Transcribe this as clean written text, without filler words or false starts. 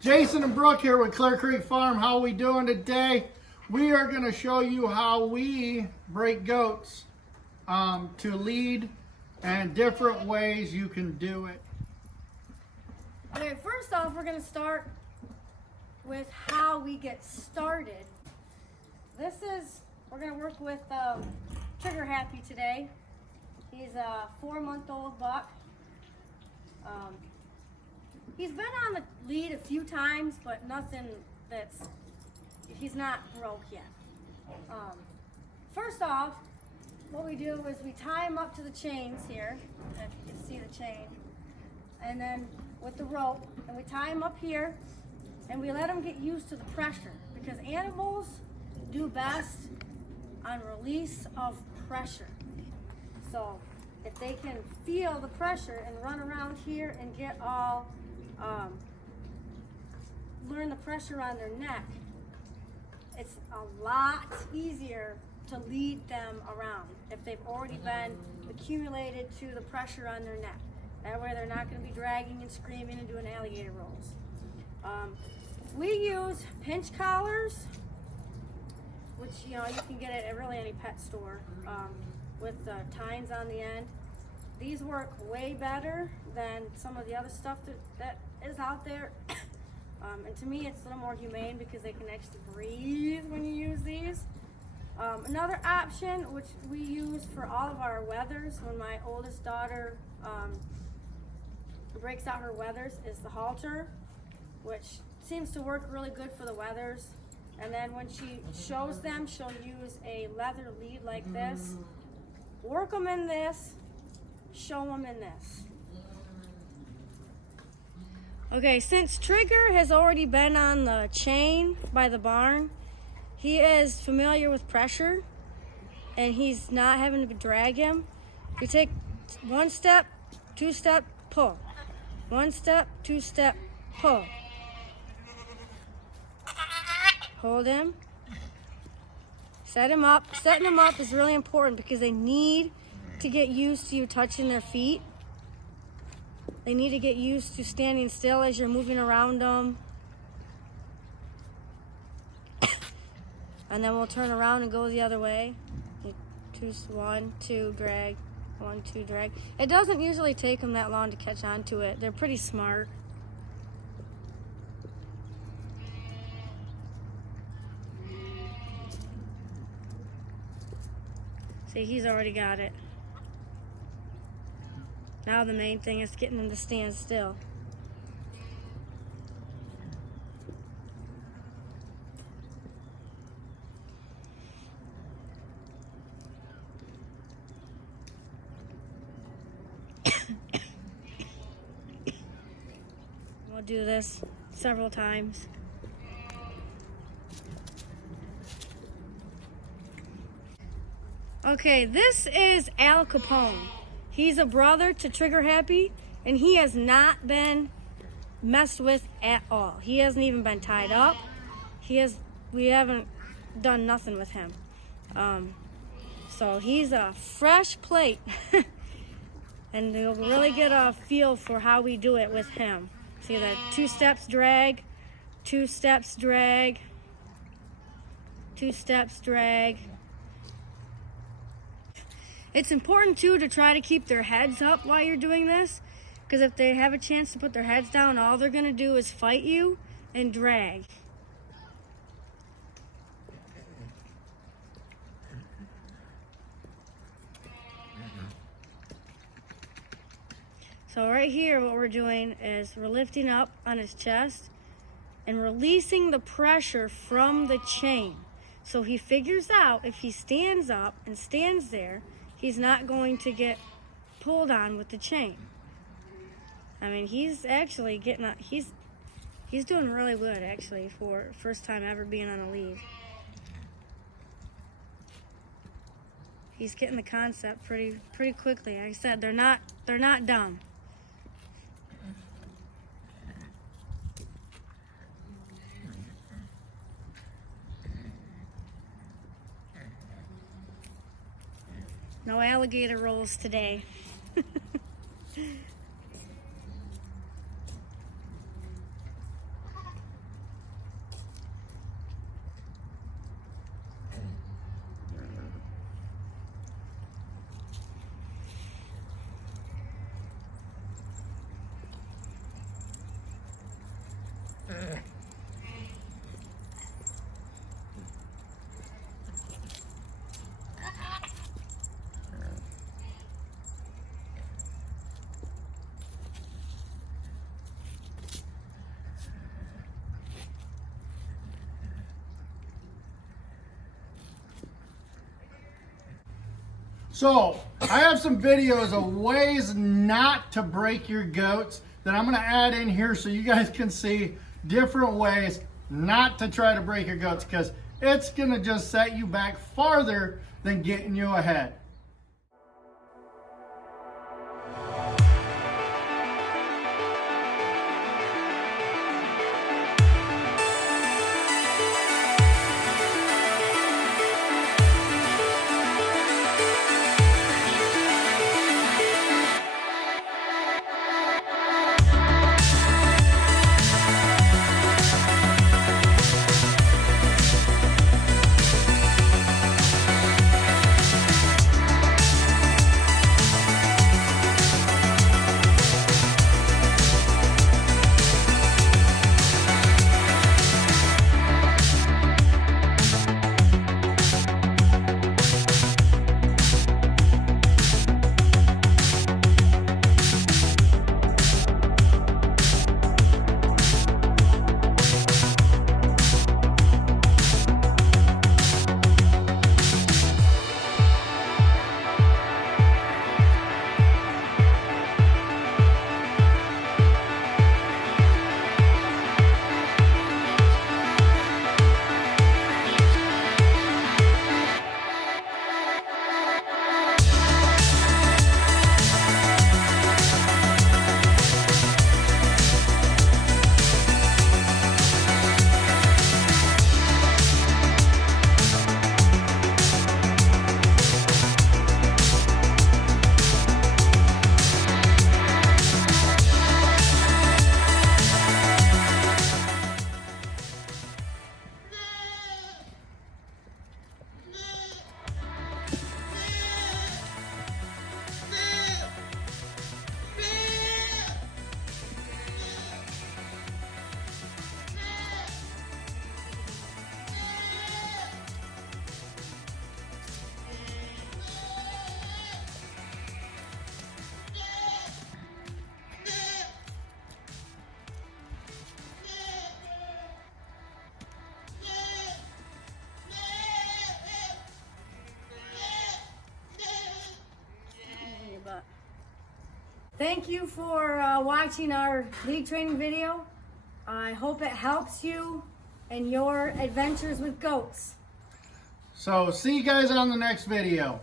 Jason and Brooke here with Clear Creek Farm. How are we doing today? We are going to show you how we break goats to lead and different ways you can do it. Okay, first off, we're going to start with how we get started. We're going to work with Trigger Happy today. He's a 4-month-old buck. He's been on the lead a few times, but nothing he's not broke yet. First off, what we do is we tie him up to the chains here, if you can see the chain, and then with the rope, and we tie him up here, and we let him get used to the pressure, because animals do best on release of pressure. So if they can feel the pressure and run around here and get all learn the pressure on their neck, it's a lot easier to lead them around if they've already been accumulated to the pressure on their neck. That way they're not going to be dragging and screaming and doing alligator rolls. We use pinch collars, which you can get at really any pet store, with tines on the end. These work way better than some of the other stuff that is out there. And to me, it's a little more humane because they can actually breathe when you use these. Another option, which we use for all of our wethers, when my oldest daughter breaks out her wethers, is the halter, which seems to work really good for the wethers. And then when she shows them, she'll use a leather lead like this, work them in this, show them in this. Okay, since Trigger has already been on the chain by the barn, he is familiar with pressure and he's not having to drag him. We take 1 step, 2 step, pull. 1 step, 2 step, pull. Hold him. Set him up. Setting them up is really important because they need to get used to you touching their feet. They need to get used to standing still as you're moving around them. And then we'll turn around and go the other way. 1, 2, drag. 1, 2, drag. It doesn't usually take them that long to catch on to it. They're pretty smart. See, he's already got it. Now the main thing is getting him to stand still. We'll do this several times. Okay, this is Al Capone. He's a brother to Trigger Happy, and he has not been messed with at all. He hasn't even been tied up. We haven't done nothing with him. So he's a fresh plate. And you'll really get a feel for how we do it with him. See that 2 steps drag, 2 steps drag, 2 steps drag. It's important too to try to keep their heads up while you're doing this, because if they have a chance to put their heads down, all they're gonna do is fight you and drag. So right here, what we're doing is we're lifting up on his chest and releasing the pressure from the chain. So he figures out if he stands up and stands there, he's not going to get pulled on with the chain. I mean, he's actually he's doing really good actually for first time ever being on a lead. He's getting the concept pretty quickly. Like I said, they're not dumb. No alligator rolls today. So I have some videos of ways not to break your goats that I'm going to add in here so you guys can see different ways not to try to break your goats, because it's going to just set you back farther than getting you ahead. Thank you for watching our lead training video. I hope it helps you in your adventures with goats. So see you guys on the next video.